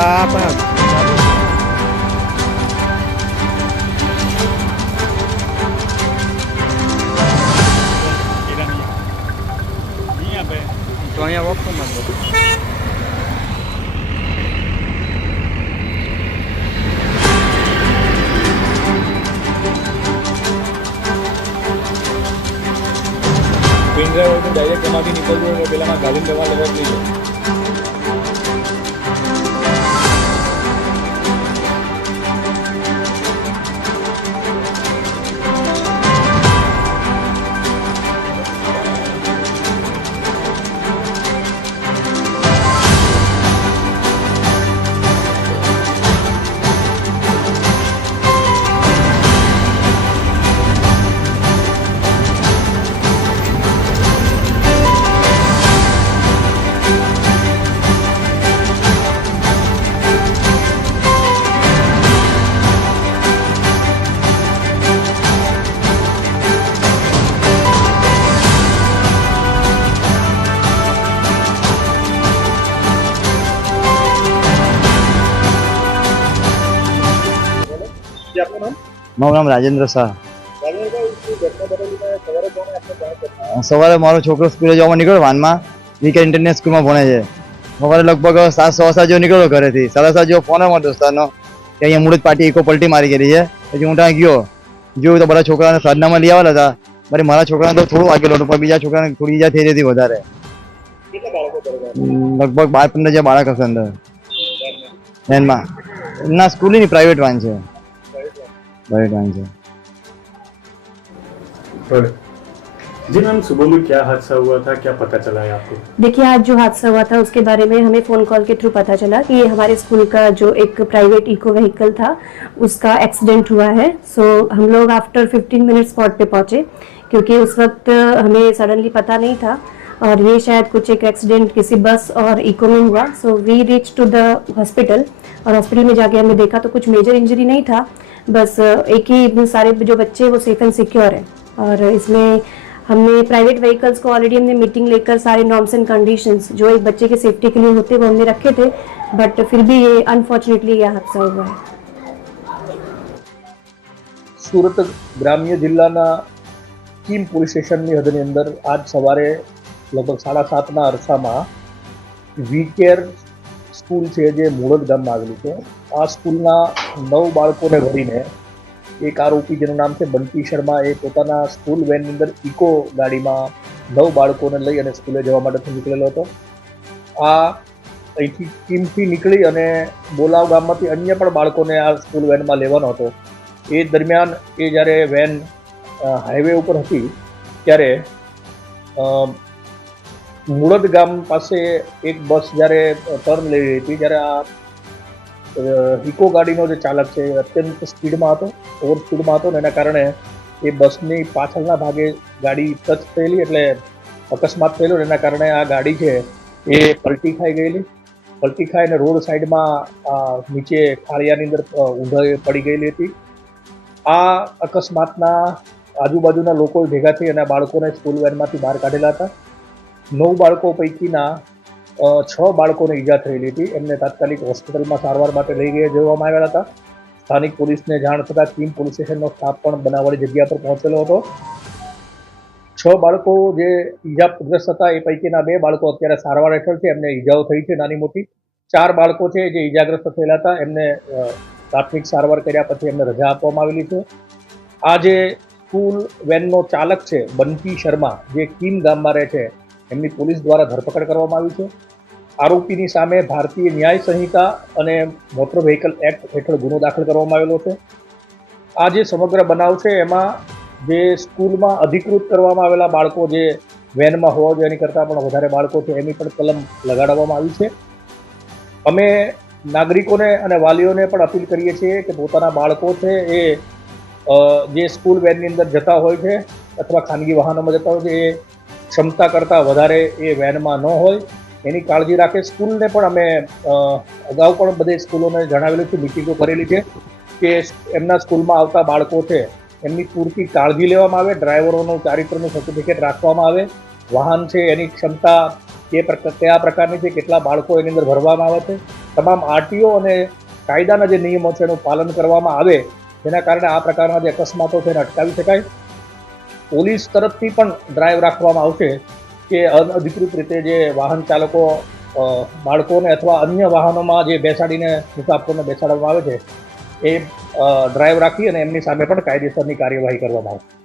અલા પણ તો અહીંયા વોક તો મત पेन ड्राइव में डायरेक्ट एमांथी निकलવું હોય પેલામાં ગાડીને દવા લેવા લઈ જાઓ. મારું નામ રાજેન્દ્ર શાહ. સવારે મારો છોકરો સ્કૂલે જવા નીકળ્યો વાનમાં, વીકેન્ડ ઇન્ટરનેશનલ સ્કૂલમાં ભણે છે. સવારે લગભગ 7:15 જેવો નીકળ્યો ઘરેથી. 7:30 જેવો ફોન આવ્યો દોસ્તારનો કે અહીંયા મૂળજ પાર્ટી ઇકો પલટી મારી ગયેલી છે. પછી હું ત્યાં ગયો, જોયું તો બધા છોકરાને સાધનામાં લઈ આવેલા હતા. મારી મારા છોકરાને તો થોડું વાગેલું હતું, પણ બીજા છોકરાને થોડી ઈજા થઈ હતી વધારે. લગભગ 12-15 જે બાળક હશે અંદર વેનમાં. ના, સ્કૂલની પ્રાઇવેટ વાન છે. जी मैम, सुबह में क्या हादसा हुआ था, क्या पता चला है आपको? देखिए, आज जो हादसा हुआ था उसके बारे में हमें फ़ोन कॉल के थ्रू पता चला कि हमारे स्कूल का जो एक प्राइवेट इको व्हीकल था उसका एक्सीडेंट हुआ है. सो हम लोग आफ्टर 15 मिनट स्पॉट पे पहुंचे, क्योंकि उस वक्त हमें सडनली पता नहीं था और ये शायद कुछ एक एक्सीडेंट किसी बस और इको में हुआ. So we reach to the hospital और हॉस्पिटल में जाके हमने देखा तो कुछ मेजर इंजरी नहीं था, बस एक ही सारे जो बच्चे वो सेफ एंड सिक्योर है. और इसमें हमने प्राइवेट व्हीकल्स को ऑलरेडी हमने मीटिंग लेकर सारे नॉर्म्स एंड कंडीशंस जो एक बच्चे के सेफ्टी के लिए होते वो हमने रखे थे, बट फिर भी ये अनफॉर्चुनेटली ये हादसा हुआ है. સુરત ગ્રામ્ય જિલ્લાના કીમ પોલીસ સ્ટેશનની હદની અંદર આજ સવારે લગભગ 7:30ના અરસામાં વીકેર સ્કૂલ છે જે મૂળજ ગામમાં આવેલી છે. આ સ્કૂલના 9 બાળકોને ભરીને એક આરોપી જેનું નામ છે બંટી શર્મા, એ પોતાના સ્કૂલ વેનની અંદર ઇકો ગાડીમાં 9 બાળકોને લઈ અને સ્કૂલે જવા માટે નીકળેલો હતો. આ અહીંથી કીમથી નીકળી અને બોલાવ ગામમાંથી અન્ય પણ બાળકોને આ સ્કૂલ વેનમાં લેવાનો હતો. એ દરમિયાન એ જ્યારે વેન હાઈવે ઉપર હતી ત્યારે મૂળજ ગામ પાસે એક બસ જ્યારે ટર્ન લઈ રહી હતી ત્યારે આ ઇકો ગાડીનો જે ચાલક છે એ અત્યંત સ્પીડમાં હતો, ઓવર સ્પીડમાં હતો, અને એના કારણે એ બસની પાછળના ભાગે ગાડી ટચ થયેલી, એટલે અકસ્માત થયેલો. એના કારણે આ ગાડી છે એ પલટી ખાઈ ગયેલી. પલટી ખાઈને રોડ સાઈડમાં નીચે ખાળિયાની અંદર ઊંધાઈ પડી ગયેલી હતી. આ અકસ્માતના આજુબાજુના લોકો ભેગા થઈ અને બાળકોને સ્કૂલ વેનમાંથી બહાર કાઢેલા હતા. 9 બાળકો પૈકીના 6 બાળકોને ઈજા થયેલી હતી. એમને તાત્કાલિક હોસ્પિટલમાં સારવાર માટે લઈ જવામાં આવ્યા હતા. સ્થાનિક પોલીસને જાણ થતાં કીમ પોલીસ સ્ટેશનનો સ્ટાફ પણ બનાવવાળી જગ્યા પર પહોંચેલો હતો. 6 બાળકો જે ઈજાગ્રસ્ત હતા એ પૈકીના 2 બાળકો અત્યારે સારવાર હેઠળ છે, એમને ઈજાઓ થઈ છે નાની મોટી. 4 બાળકો છે જે ઈજાગ્રસ્ત થયેલા હતા, એમને પ્રાથમિક સારવાર કર્યા પછી એમને રજા આપવામાં આવેલી છે. આ જે સ્કૂલ વેનનો ચાલક છે બંટી શર્મા, જે કીમ ગામમાં રહે છે, એમની પોલીસ દ્વારા ધરપકડ કરવામાં આવી છે. આરોપીની સામે ભારતીય ન્યાય સંહિતા અને મોટર વ્હીકલ એક્ટ હેઠળ ગુનો દાખલ કરવામાં આવેલો છે. આ જે સમગ્ર બનાવ છે એમાં જે સ્કૂલમાં અધિકૃત કરવામાં આવેલા બાળકો જે વેનમાં હોવા જોઈએ એની કરતાં પણ વધારે બાળકો છે એની પણ કલમ લગાડવામાં આવી છે. અમે નાગરિકોને અને વાલીઓને પણ અપીલ કરીએ છીએ કે પોતાના બાળકો છે એ જે સ્કૂલ વેનની અંદર જતા હોય છે અથવા ખાનગી વાહનોમાં જતા હોય છે એ ક્ષમતા કરતાં વધારે એ વેનમાં ન હોય એની કાળજી રાખે. સ્કૂલને પણ અમે અગાઉ પણ બધી સ્કૂલોને જણાવેલું છે, મિટિંગો કરેલી છે કે એમના સ્કૂલમાં આવતા બાળકો છે એમની પૂરતી કાળજી લેવામાં આવે, ડ્રાઈવરોનું ચારિત્રનું સર્ટિફિકેટ રાખવામાં આવે, વાહન છે એની ક્ષમતા કયા પ્રકારની છે, કેટલા બાળકો એની અંદર ભરવામાં આવે છે તમામ આરટીઓ અને કાયદાના જે નિયમો છે એનું પાલન કરવામાં આવે, જેના કારણે આ પ્રકારના જે અકસ્માતો છે એને અટકાવી શકાય. પોલીસ તરફથી પણ ડ્રાઈવ રાખવામાં આવશે કે અનધિકૃત રીતે જે વાહન ચાલકો બાળકોને અથવા અન્ય વાહનોમાં જે બેસાડીને મુસાફરોને બેસાડવામાં આવે છે એ ડ્રાઈવ રાખી અને એમની સામે પણ કાયદેસરની કાર્યવાહી કરવામાં આવે.